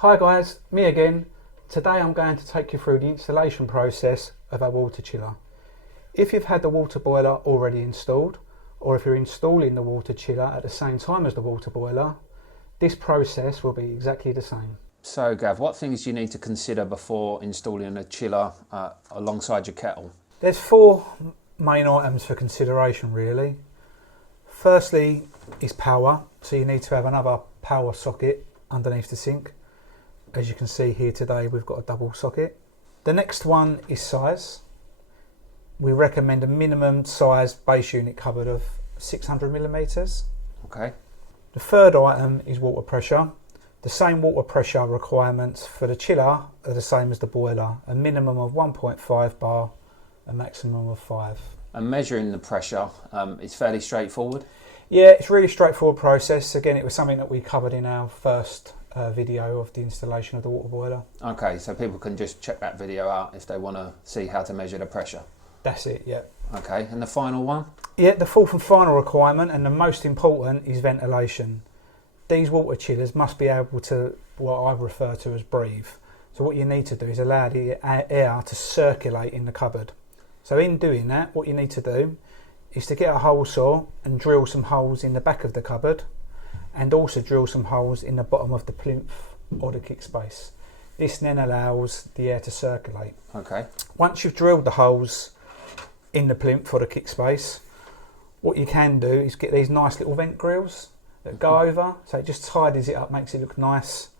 Hi guys, me again. Today I'm going to take you through the installation process of our water chiller. If you've had the water boiler already installed, or if you're installing the water chiller at the same time as the water boiler, this process will be exactly the same. So Gav, what things do you need to consider before installing a chiller alongside your kettle? There's four main items for consideration really. Firstly is power, so you need to have another power socket underneath the sink. As you can see here today, we've got a double socket. The next one is size. We recommend a minimum size base unit cupboard of 600 millimeters. Okay. The third item is water pressure. The same water pressure requirements for the chiller are the same as the boiler. A minimum of 1.5 bar, a maximum of 5. And measuring the pressure is fairly straightforward? Yeah, it's a really straightforward process. Again, it was something that we covered in our first video of the installation of the water boiler. Okay, so people can just check that video out if they want to see how to measure the pressure. That's it, yeah. Okay, and the final one? Yeah, the fourth and final requirement, and the most important, is ventilation. These water chillers must be able to, what I refer to as breathe. So what you need to do is allow the air to circulate in the cupboard. So in doing that, what you need to do is to get a hole saw and drill some holes in the back of the cupboard, and also drill some holes in the bottom of the plinth or the kick space. This then allows the air to circulate. Okay. Once you've drilled the holes in the plinth or the kick space, what you can do is get these nice little vent grills that go over, so it just tidies it up, makes it look nice.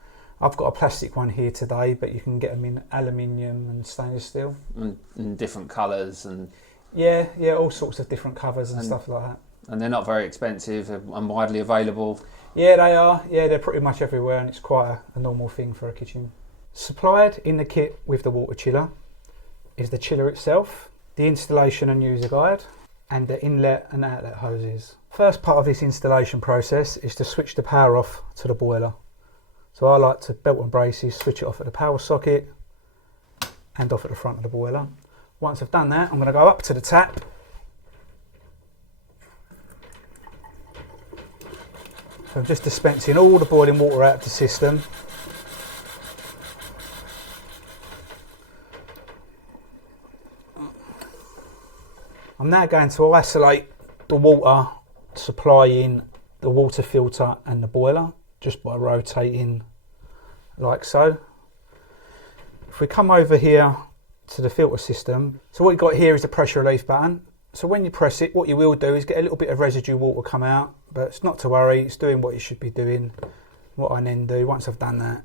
I've got a plastic one here today, but you can get them in aluminium and stainless steel. And different colours and... Yeah, all sorts of different covers and stuff like that. And they're not very expensive and widely available. Yeah, they are. Yeah, they're pretty much everywhere, and it's quite a normal thing for a kitchen. Supplied in the kit with the water chiller is the chiller itself, the installation and user guide, and the inlet and outlet hoses. First part of this installation process is to switch the power off to the boiler. So I like to belt and braces, switch it off at the power socket and off at the front of the boiler. Once I've done that, I'm going to go up to the tap. So I'm just dispensing all the boiling water out of the system. I'm now going to isolate the water supplying the water filter and the boiler just by rotating like so. If we come over here to the filter system, so what you've got here is the pressure relief button. So when you press it, what you will do is get a little bit of residue water come out, but it's not to worry, it's doing what it should be doing. What I then do, once I've done that,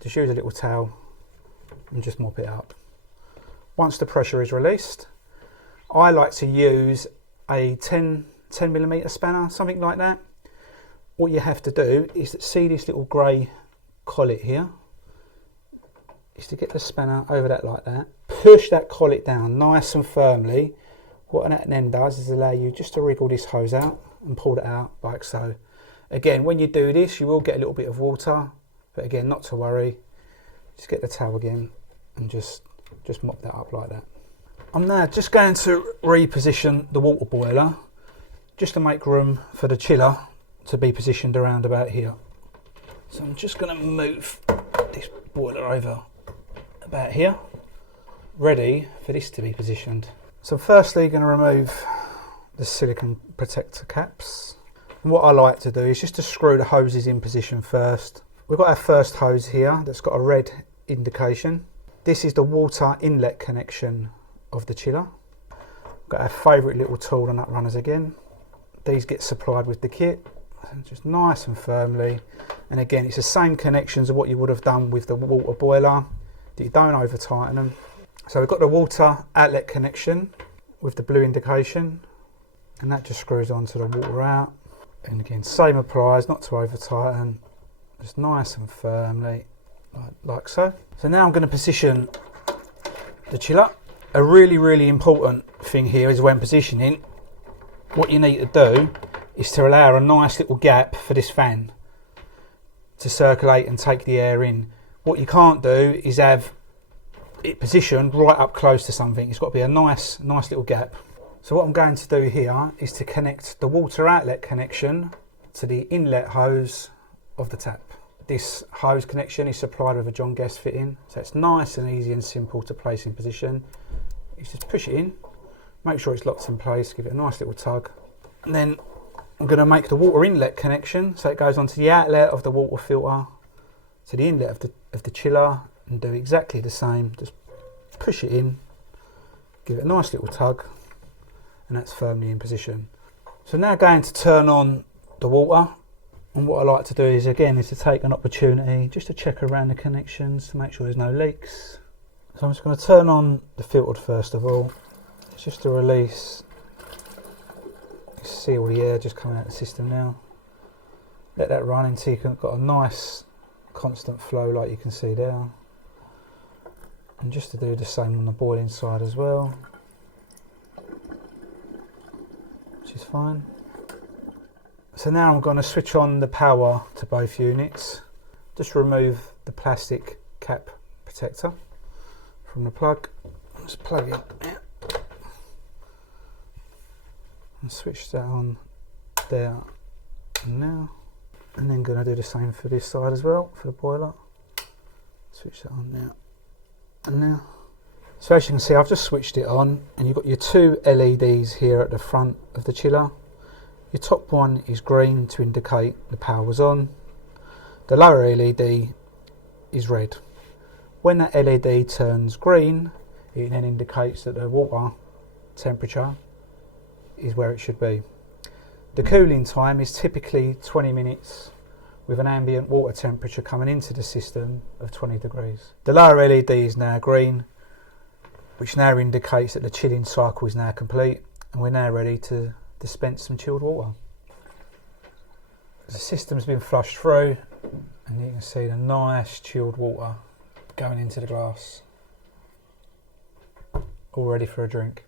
just use a little towel and just mop it up. Once the pressure is released, I like to use a 10mm spanner, something like that. What you have to do is see this little grey collet here, is to get the spanner over that like that, push that collet down nice and firmly. What that then does is allow you just to wriggle this hose out and pull it out like so. Again, when you do this, you will get a little bit of water, but again, not to worry. Just get the towel again and just mop that up like that. I'm now just going to reposition the water boiler just to make room for the chiller to be positioned around about here. So I'm just going to move this boiler over about here, ready for this to be positioned. So firstly, going to remove the silicone protector caps. And what I like to do is just to screw the hoses in position first. We've got our first hose here that's got a red indication. This is the water inlet connection of the chiller. We've got our favourite little tool and nut runners again. These get supplied with the kit, just nice and firmly. And again, it's the same connections of what you would have done with the water boiler, that you don't over tighten them. So we've got the water outlet connection with the blue indication, and that just screws onto the water out. And again, same applies, not to over tighten, just nice and firmly, like so. So now I'm going to position the chiller. A really important thing here is when positioning, what you need to do is to allow a nice little gap for this fan to circulate and take the air in. What you can't do is have it positioned right up close to something. It's got to be a nice little gap. So what I'm going to do here is to connect the water outlet connection to the inlet hose of the tap. this hose connection is supplied with a John Guest fitting, so it's nice and easy and simple to place in position. You just push it in, make sure it's locked in place, give it a nice little tug, and then I'm going to make the water inlet connection, so it goes onto the outlet of the water filter to the inlet of the chiller, and do exactly the same. Just push it in, give it a nice little tug, and that's firmly in position. So now going to turn on the water, and what I like to do is to take an opportunity just to check around the connections to make sure there's no leaks. So I'm just going to turn on the filter first of all, just to release. You see all the air just coming out of the system now. Let that run until you've got a nice constant flow like you can see there. And just to do the same on the boiling side as well, which is fine. So now I'm going to switch on the power to both units. Just remove the plastic cap protector from the plug. Just plug it in and switch that on there and now. And then going to do the same for this side as well, for the boiler. Switch that on now and now. So as you can see, I've just switched it on, and you've got your two LEDs here at the front of the chiller. Your top one is green to indicate the power was on. The lower LED is red. When that LED turns green, it then indicates that the water temperature is where it should be. The cooling time is typically 20 minutes with an ambient water temperature coming into the system of 20 degrees. The lower LED is now green, which now indicates that the chilling cycle is now complete, and we're now ready to dispense some chilled water. The system's been flushed through, and you can see the nice chilled water going into the glass, all ready for a drink.